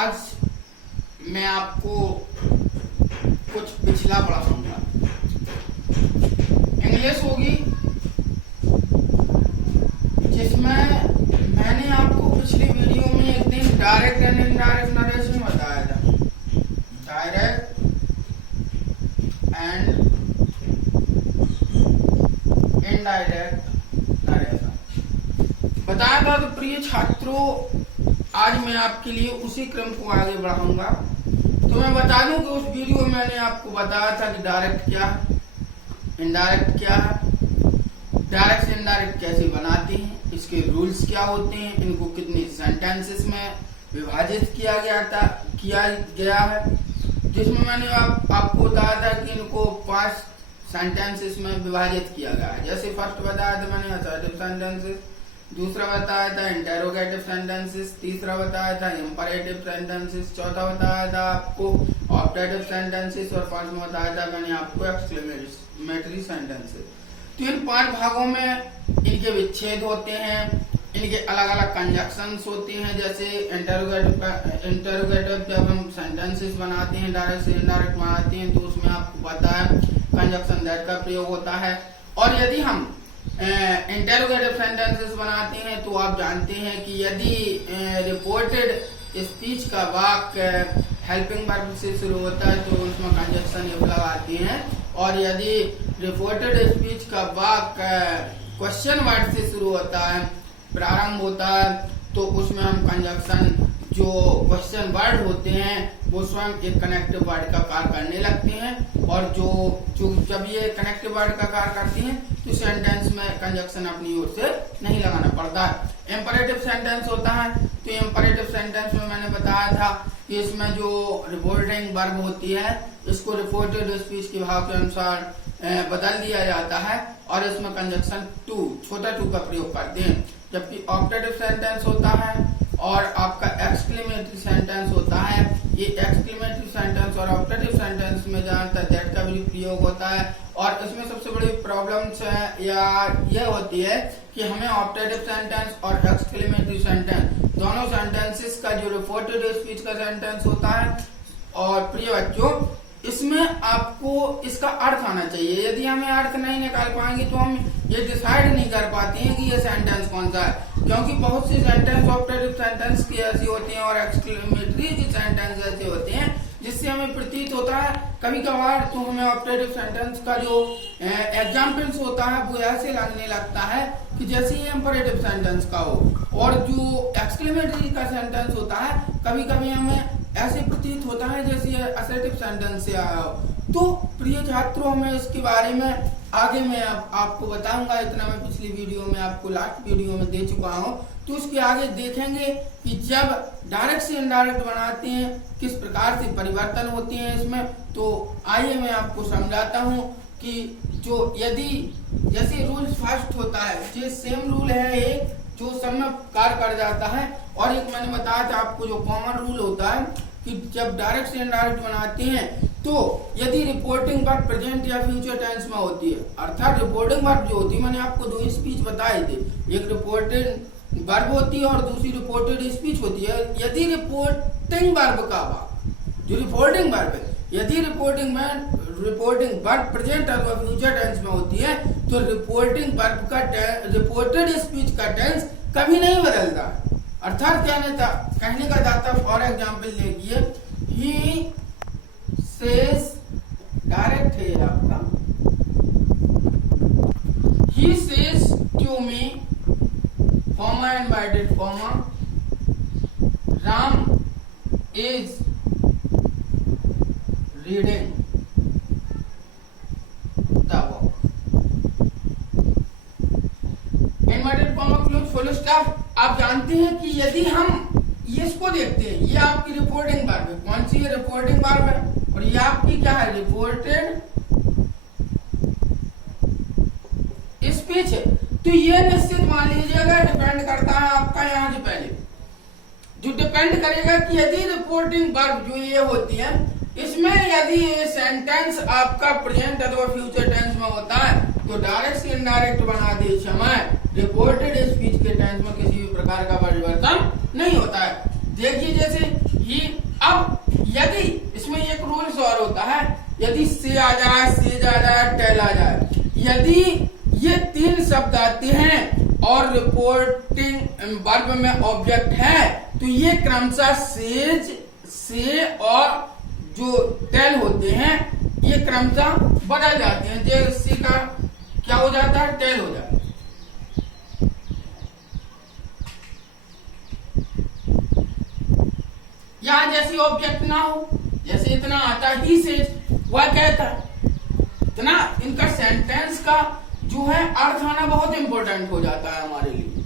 आज मैं आपको कुछ पिछला पढ़ाऊंगा। इंग्लिश होगी जिसमें मैंने आपको पिछली वीडियो में एक दिन डायरेक्ट एंड इनडायरेक्ट नरेशन बताया था। डायरेक्ट एंड इनडायरेक्ट नरेशन बताया था। तो प्रिय छात्रों, आज मैं आपके लिए उसी क्रम को आगे बढ़ाऊंगा। तो मैं बता दूं कि उस वीडियो में मैंने आपको बताया था कि डायरेक्ट क्या है, इनडायरेक्ट क्या है, डायरेक्ट से इनडायरेक्ट कैसे बनाते हैं, इसके रूल्स क्या होते हैं, इनको कितने सेंटेंसेस में विभाजित किया गया है। जिसमें मैंने आपको बताया था कि इनको 5 सेंटेंसेस में विभाजित किया गया है। जैसे फर्स्ट बताया था मैंने असर्टिव सेंटेंसेस, दूसरा बताया था इंटेरोगेटिव सेंटेंसेस, तीसरा बताया था इंपरेटिव सेंटेंसेस, चौथा बताया था आपको ऑप्टेटिव सेंटेंसेस और पांचवा बताया था मैंने आपको एक्सक्लेमेटरी सेंटेंसेस। तो इन 5 भागों में इनके विच्छेद होते हैं, इनके अलग अलग कंजक्शंस होते हैं। जैसे इंटेरोगेटिव जब हम सेंटेंसेस बनाते हैं, डायरेक्ट से इनडायरेक्ट बनाते हैं, तो उसमें आपको पता है कंजक्शन दैट का प्रयोग होता है। और यदि हम इंटेरोगेटिव सेंटेंसेस बनाते हैं तो आप जानते हैं कि यदि रिपोर्टेड स्पीच का वाक्य हेल्पिंग वर्ब से शुरू होता है तो उसमें कंजक्शन इफ लगाते हैं। और यदि रिपोर्टेड स्पीच का वाक्य क्वेश्चन वर्ड से शुरू होता है, प्रारंभ होता है, तो उसमें हम कंजक्शन जो क्वेश्चन वर्ड होते हैं वो स्वयं एक कनेक्टिव वर्ड का कार्य करने लगते हैं। और जो जब ये कनेक्टिव वर्ड का कार्य करती हैं तो सेंटेंस में कंजक्शन अपनी ओर से नहीं लगाना पड़ता है। इंपरेटिव सेंटेंस होता है, तो इंपरेटिव सेंटेंस में मैंने बताया था कि इसमें जो रिपोर्टिंग वर्ब होती है इसको रिपोर्टेड स्पीच के भाव के अनुसार बदल दिया जाता है और इसमें कंजक्शन टू, छोटा टू का प्रयोग करते हैं। जबकि ऑप्टेटिव सेंटेंस होता है और आपका एक्सक्लेमेटरी सेंटेंस होता है। ये एक्सक्लेमेटरी सेंटेंस और ऑप्टेटिव सेंटेंस में ज्यादातर दैट का भी प्रयोग होता है। और इसमें सबसे बड़ी प्रॉब्लम्स है या यह होती है कि हमें ऑप्टेटिव सेंटेंस और एक्सक्लेमेटरी सेंटेंस दोनों सेंटेंसेस का जो रिपोर्टेड स्पीच का सेंटेंस होता है, और प्रिय बच्चों इसमें आपको इसका अर्थ आना चाहिए। यदि हमें अर्थ नहीं निकाल पाएंगे तो हम ये डिसाइड नहीं कर पाते हैं कि ये सेंटेंस कौन सा है, क्योंकि बहुत सी सेंटेंस ऑप्टेटिव सेंटेंस की ऐसी होती हैं और एक्सक्लेमेटरी की सेंटेंस ऐसे होते हैं जिससे हमें प्रतीत होता है कभी कभार तो हमें ऑप्टेटिव सेंटेंस का जो एग्जाम्पल्स होता है वो ऐसे लगने लगता है कि जैसे ये इंपरेटिव सेंटेंस का हो। और जो एक्सक्लेमेटरी का सेंटेंस होता है कभी कभी हमें ऐसे प्रतीत होता है जैसे असर्टिव सेंटेंस से आया हो। तो प्रिय छात्रों, मैं इसके बारे में आगे मैं आपको बताऊंगा। इतना मैं पिछली वीडियो में आपको लास्ट वीडियो में दे चुका हूं। तो उसके आगे देखेंगे कि जब डायरेक्ट से इनडायरेक्ट बनाते हैं किस प्रकार से परिवर्तन होते हैं इसमें। तो आइए मैं आपको समझाता हूं कि जो यदि जैसे रूल फर्स्ट होता है, ये सेम रूल है एक जो सब में कार्य कर जाता है। और एक मैंने बताया था आपको जो कॉमन रूल होता है कि जब डायरेक्ट से इनडायरेक्ट बनाते हैं तो यदि रिपोर्टिंग वर्ब प्रेजेंट या फ्यूचर टेंस में होती है, अर्थात रिपोर्टिंग वर्ब जो होती है, मैंने आपको 2 स्पीच बताए थे, एक रिपोर्टेड वर्ब होती है और दूसरी रिपोर्टेड स्पीच होती है। यदि रिपोर्टिंग वर्ब का भाग जो रिपोर्टिंग वर्ब है, यदि रिपोर्टिंग वर्ब प्रेजेंट अथवा फ्यूचर टेंस में होती है तो रिपोर्टिंग वर्ब का रिपोर्टेड स्पीच का टेंस कभी नहीं बदलता। अर्थात कहने का तात्पर्य, फॉर एग्जाम्पल देखिए, ही सेज, डायरेक्ट है आपका, he says to me, comma inverted comma, Ram is reading the book, inverted comma close full stop. आप जानते हैं कि यदि हम इसको देखते हैं, ये आपकी रिपोर्टिंग वर्ब है। कौन सी है? रिपोर्टिंग वर्ब है। और ये आपकी क्या है? रिपोर्टेड स्पीच है। तो ये निश्चित मान लीजिएगा डिपेंड करता है आपका यहाँ से पहले जो डिपेंड करेगा कि यदि रिपोर्टिंग वर्ब जो ये होती है इसमें यदि ये सेंटेंस आपका प्रेजेंट अथवा फ्यूचर टेंस में होता है तो डायरेक्ट से इनडायरेक्ट बना दे समय रिपोर्टेड स्पीच के टेंस में किसी भी प्रकार का परिवर्तन नहीं होता है। देखिए जैसे ही यदि इसमें एक रूल्स और होता है, यदि से आ जाए, सेज आ जाए, टेल आ जाए, यदि ये तीन शब्द आते हैं और रिपोर्टिंग वर्ब में ऑब्जेक्ट है तो ये क्रमशः सेज, से और जो टेल होते हैं ये क्रमशः बदल जाते हैं। जैसे का क्या हो जाता है, टेल हो जाता है। यहां जैसी ऑब्जेक्ट ना हो, जैसे इतना आता है ही सेज, वह कहता है इतना, इनका सेंटेंस का जो है अर्थ आना बहुत इंपॉर्टेंट हो जाता है हमारे लिए।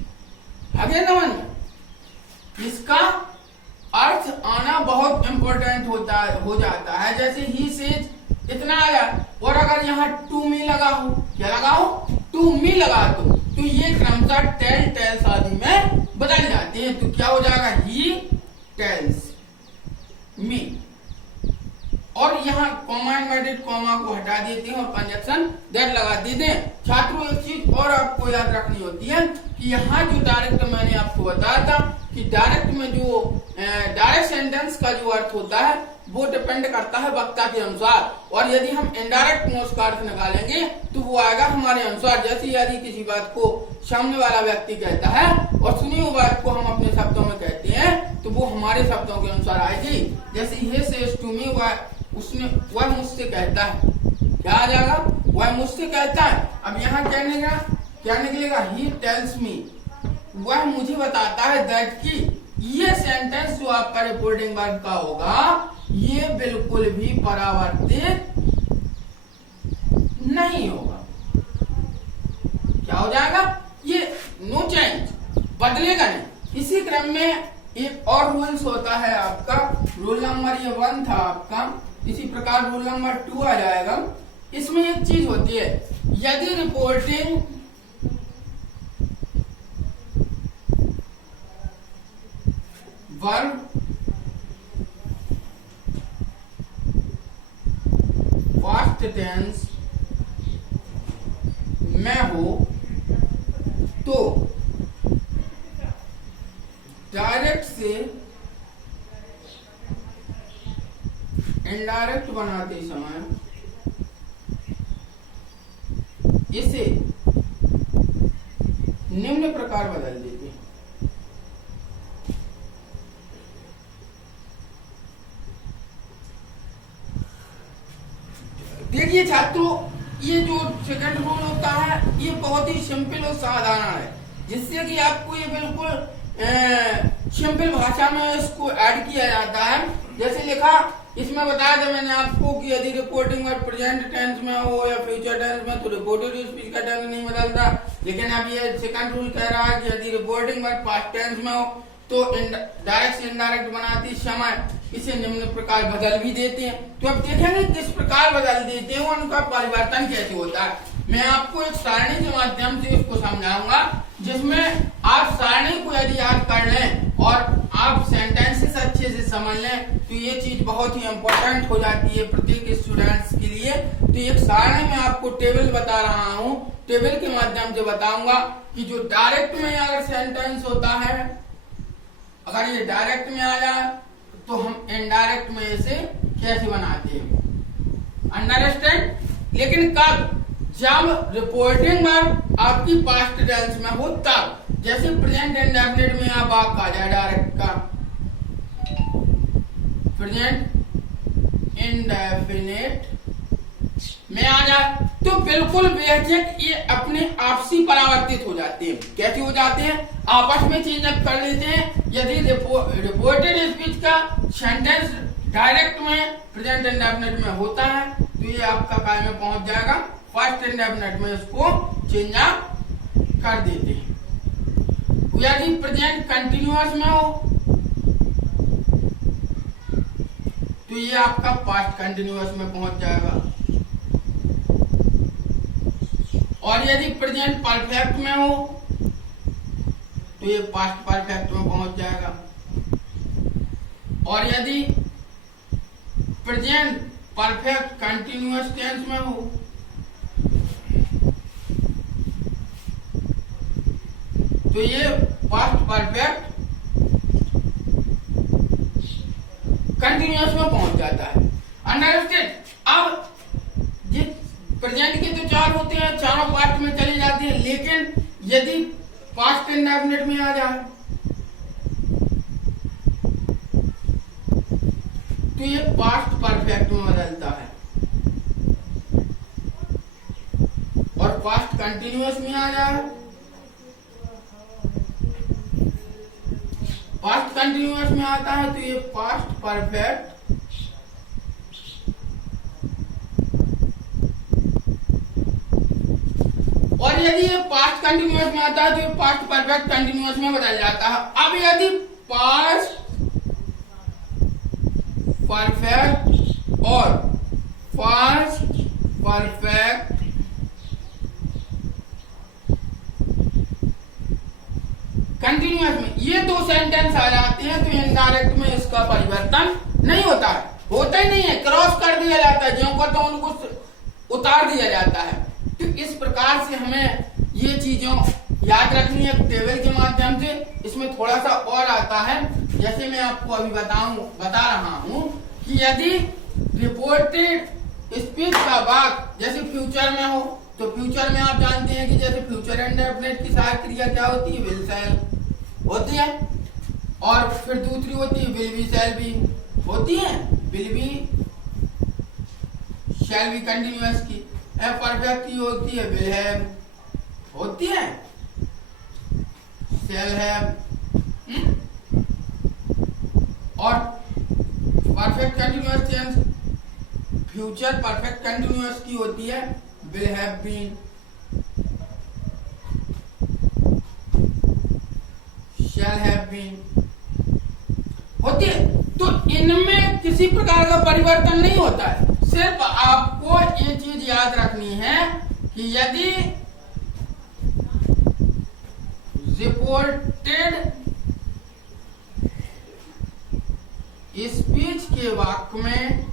आगे समझ में, इसका अर्थ आना बहुत इंपॉर्टेंट हो जाता है। जैसे ही सेज इतना आया और अगर यहाँ टू मी लगा हो, क्या लगा हो, टू मी लगा तो ये क्रमशः टेल, टेल्स आदि में बदल जाते हैं। तो क्या हो जाएगा, ही टेल्स मी। और यहाँ कॉमा इन्वर्टेड कॉमा को हटा देते हैं और कंजक्शन दैट लगा देते हैं। छात्रों एक चीज और आपको याद रखनी होती है कि यहाँ जो डायरेक्ट मैंने आपको बताया था कि डायरेक्ट में जो डायरेक्ट सेंटेंस का जो अर्थ होता है वो डिपेंड करता है वक्ता के अनुसार, और यदि हम इनडायरेक्ट में उसका अर्थ निकालेंगे तो वो आएगा हमारे अनुसार। जैसे यदि किसी बात को सामने वाला व्यक्ति कहता है और सुनी हुई बात को हम अपने शब्दों में कहते हैं तो वो हमारे शब्दों के अनुसार आएगी। जैसे he says to me, वह मुझसे कहता है, क्या आ जाएगा, वह मुझसे कहता है। अब यहाँ क्या निकलेगा, he tells me, वह मुझे बताता है, दैट की ये सेंटेंस जो आपका रिपोर्टिंग वर्ब का होगा ये बिल्कुल भी परावर्तित नहीं होगा। क्या हो जाएगा, ये नो चेंज, बदलेगा नहीं। इसी क्रम में एक और रूल्स होता है आपका, रूल नंबर ये 1 था आपका, इसी प्रकार रूल नंबर 2 आ जाएगा। इसमें एक चीज होती है, यदि रिपोर्टिंग वर्ब पास्ट टेंस में हो तो डायरेक्ट से इनडायरेक्ट बनाते समय इसे निम्न प्रकार बदल देते हैं। देखिए छात्रों, ये जो सेकंड रूल होता है ये बहुत ही सिंपल और साधारण है, जिससे कि आपको ये बिल्कुल सिंपल भाषा में इसको ऐड किया जाता है। जैसे लिखा, इसमें बताया था मैंने आपको कि यदि रिपोर्टिंग वर्ब प्रेजेंट टेंस में हो या फ्यूचर टेंस में तो रिपोर्टेड स्पीच का टेंस नहीं बदलता। लेकिन अब ये सेकंड रूल कह रहा है कि यदि रिपोर्टिंग वर्ब पास्ट टेंस में हो तो डायरेक्ट से इनडायरेक्ट बनाते समय इसे निम्न प्रकार बदल भी देते हैं। तो अब देखेंगे किस प्रकार बदल देते हैं, उनका परिवर्तन कैसे होता है। मैं आपको एक सारणी के माध्यम से इसको समझाऊंगा, जिसमें आप सारणी को यदि याद कर लें और आप सेंटेंसेस अच्छे से समझ लें तो ये चीज बहुत ही इम्पोर्टेंट हो जाती है प्रत्येक स्टूडेंट्स के लिए। तो एक सारणी में आपको टेबल बता रहा हूँ, टेबल के माध्यम से बताऊंगा कि जो डायरेक्ट में अगर सेंटेंस होता है, अगर ये डायरेक्ट में आ जाए तो हम इनडायरेक्ट में इसे कैसे बनाते हैं, अंडरस्टैंड। लेकिन कब, जब रिपोर्टिंग वर्ब आपकी पास्ट टेंस में हो तब। जैसे प्रेजेंट इंडेफिनिट में आप आ जाए डायरेक्ट का, प्रेजेंट इंडेफिनिट में आ जाए तो बिल्कुल बेझिझक ये अपने आप से परावर्तित हो जाते हैं। कैसे हो जाते हैं, आपस में चेंज अप कर लेते हैं। यदि रिपोर्टेड स्पीच का सेंटेंस डायरेक्ट में प्रेजेंट इंडेफिनिट में होता है तो ये आपका काय में पहुंच जाएगा, फर्स्ट इंडेफिनिट में इसको चेंज अप कर देते हैं। यदि प्रेजेंट कंटिन्यूअस में हो तो ये आपका पास्ट कंटिन्यूअस में पहुंच जाएगा, और यदि प्रेजेंट परफेक्ट में हो तो ये पास्ट परफेक्ट में पहुंच जाएगा, और यदि प्रेजेंट परफेक्ट कंटिन्यूअस टेंस में हो तो ये पास्ट परफेक्ट कंटिन्यूअस में पहुंच जाता है। अंडरस्टैंड? अब ये प्रेजेंट के तो चार होते हैं, चारों पार्ट में चले जाते हैं, लेकिन यदि पास्ट इंडेफिनिट में आ जाए तो ये पास्ट परफेक्ट में बदलता है, और पास्ट कंटिन्यूअस में आ जाए, पास्ट कंटिन्यूअस में आता है तो ये पास्ट परफेक्ट और यदि ये पास्ट कंटिन्यूअस में आता है तो ये पास्ट परफेक्ट कंटिन्यूअस में बदल जाता है। अब यदि पास्ट परफेक्ट और पास्ट परफेक्ट कंटिन्यूअस में ये दो सेंटेंस आ जाते हैं तो इनडायरेक्ट में इसका परिवर्तन नहीं होता है, होता ही नहीं है, क्रॉस कर दिया जाता है, ज्यों का तो उनको उतार दिया जाता है। तो इस प्रकार से हमें ये चीजों याद रखनी है टेबल के माध्यम से। इसमें थोड़ा सा और आता है, जैसे मैं आपको अभी बता रहा हूं कि यदि रिपोर्टेड स्पीच का वाक्य जैसे फ्यूचर में हो तो फ्यूचर में आप जानते हैं कि जैसे फ्यूचर इंडेफिनिट की सहायक क्रिया क्या होती है, विल शैल होती है, और फिर दूसरी होती है विल बी शैल बी होती है, will be shall be continuous की। परफेक्ट की होती है विल हैव होती है, शैल हैव, और perfect continuous tense future perfect continuous की होती है will have been, shall have been होती है। तो इनमें किसी प्रकार का परिवर्तन नहीं होता है, सिर्फ आपको ये चीज याद रखनी है कि यदि रिपोर्टेड स्पीच के वाक्य में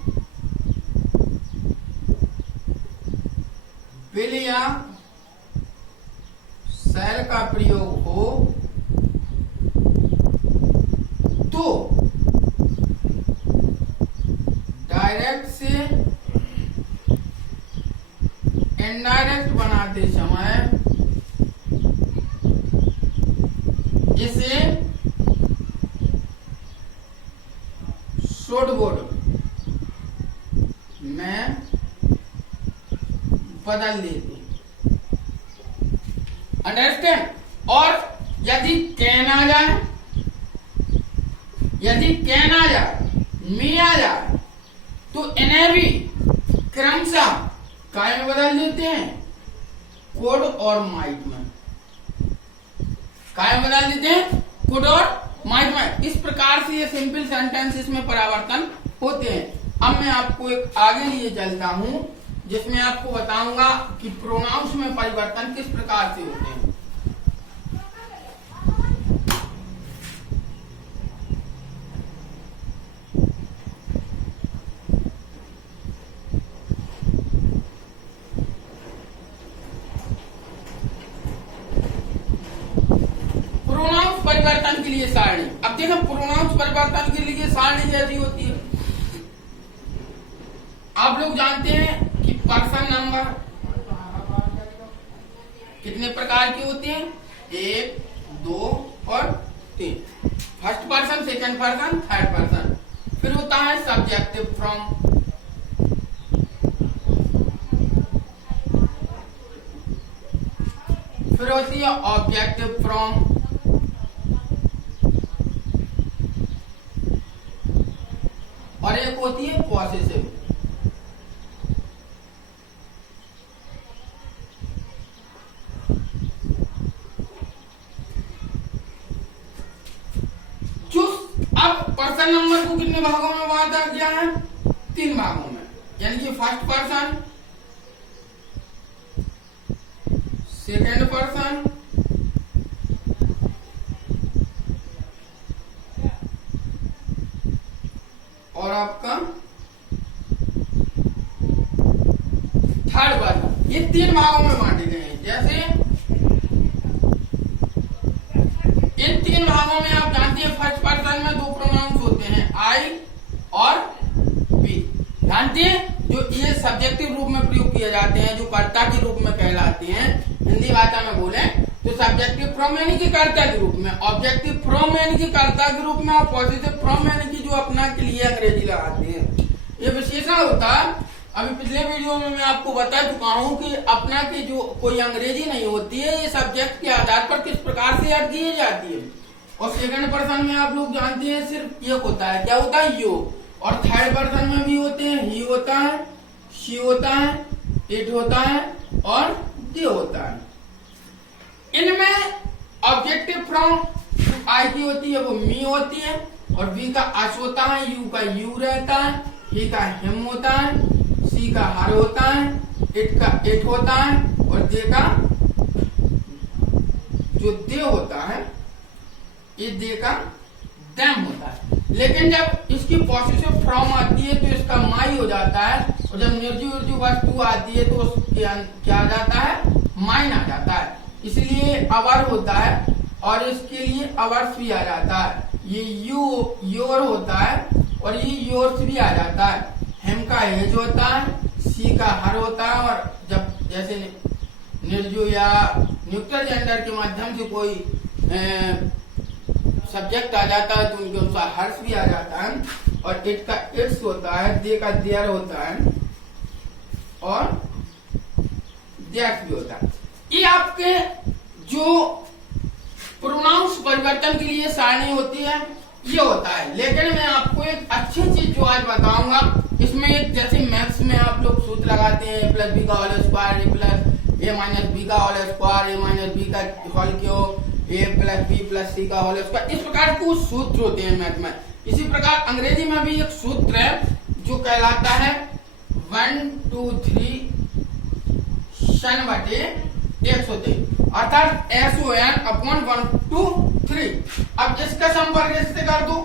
विल या शैल का प्रयोग हो तो डायरेक्ट से इनडायरेक्ट बनाते समय इसे शुड वुड में बदल देते। अंडरस्टैंड? और यदि कैन आ जाए, यदि कैन आ जाए, मी आ जाए, तो इन्हें भी क्रमशः काय में बदल देते हैं, कोड और माइट में। काय में बदल देते हैं, कोड और माइट में। इस प्रकार से ये सिंपल सेंटेंसेस में परिवर्तन होते हैं। अब मैं आपको एक आगे लिए चलता हूं जिसमें आपको बताऊंगा कि प्रोनाउंस में परिवर्तन किस प्रकार से होते हैं। प्रोनाउंस परिवर्तन के लिए सारणी। अब देखो प्रोनाउंस परिवर्तन के लिए सारणी जैसी होती है। आप लोग जानते हैं कि पर्सन नंबर कितने प्रकार के होते हैं, 1, 2 और 3। First person, second person, third person. फिर होता है सब्जेक्टिव फ्रॉम, फिर होती है ऑब्जेक्टिव फ्रॉम, और एक होती है पॉसेसिव। अब पर्सन नंबर को कितने भागों में बांटा गया है, 3 भागों में, यानी कि फर्स्ट पर्सन, सेकंड पर्सन और आपका थर्ड पर्सन। ये 3 भागों में बांटे गए हैं। जैसे इन 3 भागों में आप जानते हैं फर्स्ट पर्सन में 2 प्रोनाउंस होते हैं, आई और बी। जानते हैं जो ये सब्जेक्टिव रूप में प्रयोग किए जाते हैं, जो कर्ता के रूप में कहलाते हैं, हिंदी भाषा में बोले तो सब्जेक्टिव फ्रॉम यानी कि कर्ता के रूप में, ऑब्जेक्टिव फ्रॉम यानी कि कर्ता के रूप में, और पॉजिटिव फ्रॉम यानी कि जो अपना के लिए अंग्रेजी लगाते हैं। ये विशेषण होता है। अभी पिछले वीडियो में मैं आपको बता चुका हूँ कि अपना की जो कोई अंग्रेजी नहीं होती है, ये सब्जेक्ट के आधार पर किस प्रकार से ऐड की जाती है। और सेकंड पर्सन में आप लोग जानते हैं सिर्फ एक होता है, क्या होता है, यू। और थर्ड पर्सन में भी होते हैं, ही होता है, शी होता है, इट होता है और दे होता है। इनमें ऑब्जेक्टिव फ्रॉम आई की होती है वो मी होती है, और बी का अस होता है, यू का यू रहता है, ही का हिम होता है, सी का हर होता है, इट का इट होता है, और दे का जो दे होता है, ये दे का देम होता है। लेकिन जब इसकी पॉसेसिव फ्रॉम आती है तो इसका माई हो जाता है, और जब निर्जीव वस्तु आती है तो उसके क्या आ जाता है, माइन आ जाता है। इसलिए अवर होता है, और इसके लिए अवर्स भी आ जाता है। ये यू योर होता है, और ये योर्स भी आ जाता है। हिम का हेज होता है, सी का हर होता है, और जब जैसे निर्जीव या न्यूट्रल जेंडर के माध्यम से कोई सब्जेक्ट आ जाता है तो उनके अनुसार हर्ष भी आ जाता है, और इट का इट्स होता है, दे का देयर होता है, और दैट भी होता है। ये आपके जो प्रोनाउंस परिवर्तन के लिए सारणी होती है ये होता है। लेकिन मैं आपको एक अच्छी चीज जो आज बताऊंगा, इसमें एक जैसे मैथ्स में आप लोग सूत्र लगाते हैं, ए प्लस बी का होल स्क्वायर, ए प्लस ए माइनस बी का होल स्क्वायर, ए माइनस बी का होल क्यूब, ए प्लस बी प्लस सी का होल स्क्वायर, इस प्रकार के सूत्र होते हैं मैथ में। इसी प्रकार अंग्रेजी में भी एक सूत्र है जो कहलाता है 1 2 3 शन बटे 103, अर्थात SON अपॉन 1 2 3। अब इसका संपर्क इससे कर दो,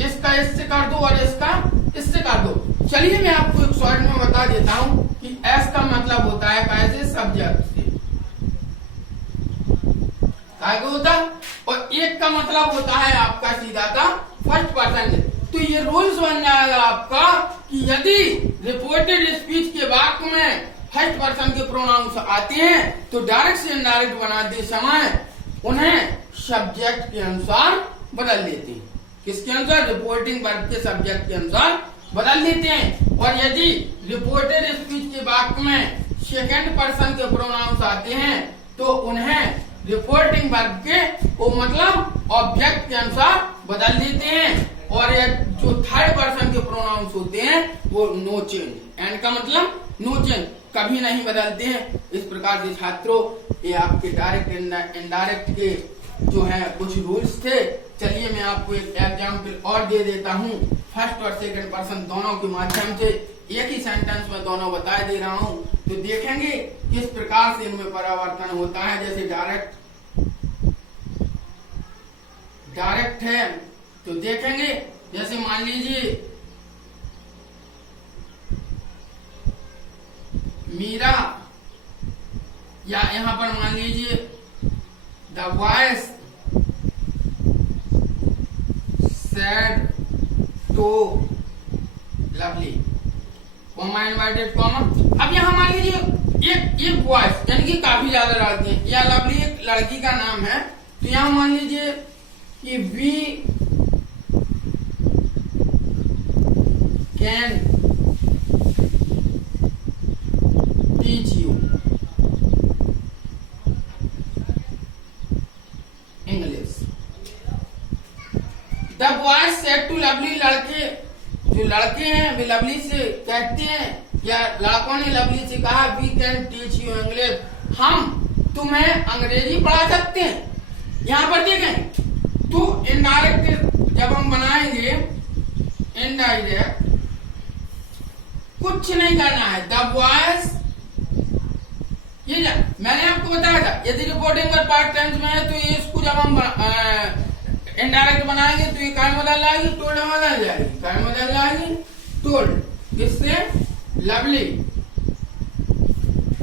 इसका इससे कर दो, और इसका इससे कर दो। चलिए मैं आपको एक शॉर्ट में बता देता हूँ कि S का मतलब होता है कैसे, सब्जेक्ट से होता है, और एक का मतलब होता है आपका सीधा का फर्स्ट पर्सन से। तो ये रूल्स बन जाएगा आपका कि यदि रिपोर्टेड स्पीच के वाक्य में फर्स्ट पर्सन के प्रोनाउंस आते हैं तो डायरेक्ट से इनडायरेक्ट बनाते समय उन्हें सब्जेक्ट के अनुसार बदल देते हैं। किसके अनुसार, रिपोर्टिंग वर्ब के सब्जेक्ट के अनुसार बदल देते हैं। और यदि रिपोर्टेड स्पीच के वाक्य में सेकंड पर्सन के प्रोनाउंस आते हैं तो उन्हें रिपोर्टिंग वर्ब के वो मतलब ऑब्जेक्ट के अनुसार बदल देते हैं। और ये जो थर्ड पर्सन के प्रोनाउंस होते हैं वो नो चेंज, एंड का मतलब नो चेंज, कभी नहीं बदलते हैं। इस प्रकार से छात्रों ये आपके डायरेक्ट इनडायरेक्ट के जो है कुछ रूल्स थे। चलिए मैं आपको एक एग्जाम्पल और दे देता हूँ, फर्स्ट और सेकंड पर्सन दोनों के माध्यम से एक ही सेंटेंस में दोनों बता दे रहा हूँ, तो देखेंगे किस प्रकार से इनमें परिवर्तन होता है। जैसे डायरेक्ट है तो देखेंगे, जैसे मान लीजिए मीरा, या यहाँ पर मान लीजिए the voice said to Lovely, comma inverted comma. अब यहाँ मान लीजिए एक वॉइस यानी कि काफी ज्यादा लड़की है, या लवली एक लड़की का नाम है, तो यहाँ मान लीजिए कि we can teach you English. The boys said to Lovely, लड़के जो लड़के हैं वे लवली से कहते हैं, या लड़कों ने लवली से कहा we can teach you English, हम तुम्हें अंग्रेजी पढ़ा सकते हैं। यहाँ पर देखें तो इनडायरेक्ट जब हम बनाएंगे, इनडायरेक्ट कुछ नहीं करना है। द बॉयज, ये मैंने आपको बताया था यदि रिपोर्टिंग और पास्ट टेंस में है तो ये इसको जब हम इनडायरेक्ट बनाएंगे तो ये काय बदल जाएगी, टोल्ड बदल जाएगी, काय बदल जाएगी, टोल्ड, किससे, लवली।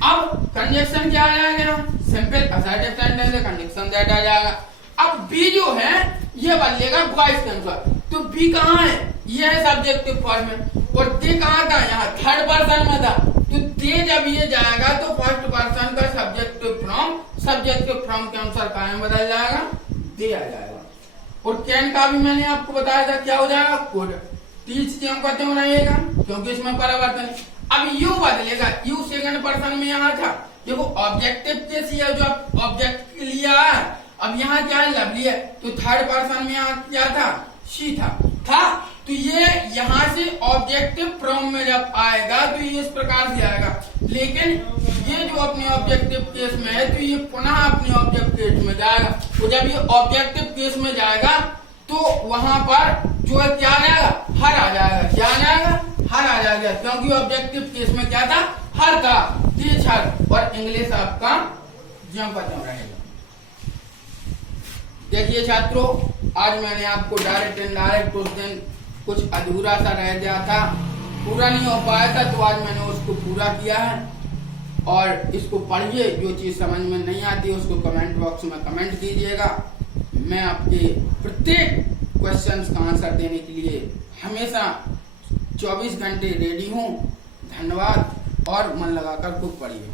अब कंजक्शन क्या आ जाएगा, सिंपल असर्टिव सेंटेंस है, कंजक्शन दैट आ जाएगा। अब बी जो है ये बदलेगा वॉइस के अनुसार, तो बी कहाँ है, ये है सब्जेक्टिव फॉर्म में। और ते कहाँ था, यहाँ थर्ड पर्सन में था, तो ते जब ये जाएगा तो फर्स्ट पर्सन का सब्जेक्टिव फ्रॉम के अनुसार क्या बदल जाएगा, दे आ जाएगा। और कैन का भी मैंने आपको बताया था क्या हो जाएगा, कुड। टीच क्यों का क्यों रहेगा, क्योंकि इसमें परिवर्तन है। अब यू बदलेगा, यू सेकंड पर्सन में यहाँ था, देखो ऑब्जेक्टिव केस है जो ऑब्जेक्ट के लिए है। अब यहाँ क्या है, लवली है, तो थर्ड पर्सन में यहाँ क्या था, शी था। तो ये यहाँ से ऑब्जेक्टिव फ्रॉम में जब आएगा तो ये इस प्रकार से आएगा। लेकिन ये जो अपने ऑब्जेक्टिव केस में है तो ये पुनः अपने ऑब्जेक्टिव केस में जाएगा। तो जब ये ऑब्जेक्टिव केस में जाएगा तो वहां पर जो है क्या आ जाएगा, हर आ जाएगा। क्या आ जाएगा, हर आ जाएगा, क्योंकि ऑब्जेक्टिव केस में क्या था, हर था, टीच हर। और इंग्लिश आपका ज्यों का त्यों रहेगा। देखिए छात्रों, आज मैंने आपको डायरेक्ट इनडायरेक्ट उस दिन कुछ अधूरा सा रह गया था, पूरा नहीं हो पाया था, तो आज मैंने उसको पूरा किया है। और इसको पढ़िए, जो चीज समझ में नहीं आती उसको कमेंट बॉक्स में कमेंट कीजिएगा। मैं आपके प्रत्येक क्वेश्चंस का आंसर देने के लिए हमेशा 24 घंटे रेडी हूँ। धन्यवाद और मन लगाकर खूब पढ़िए।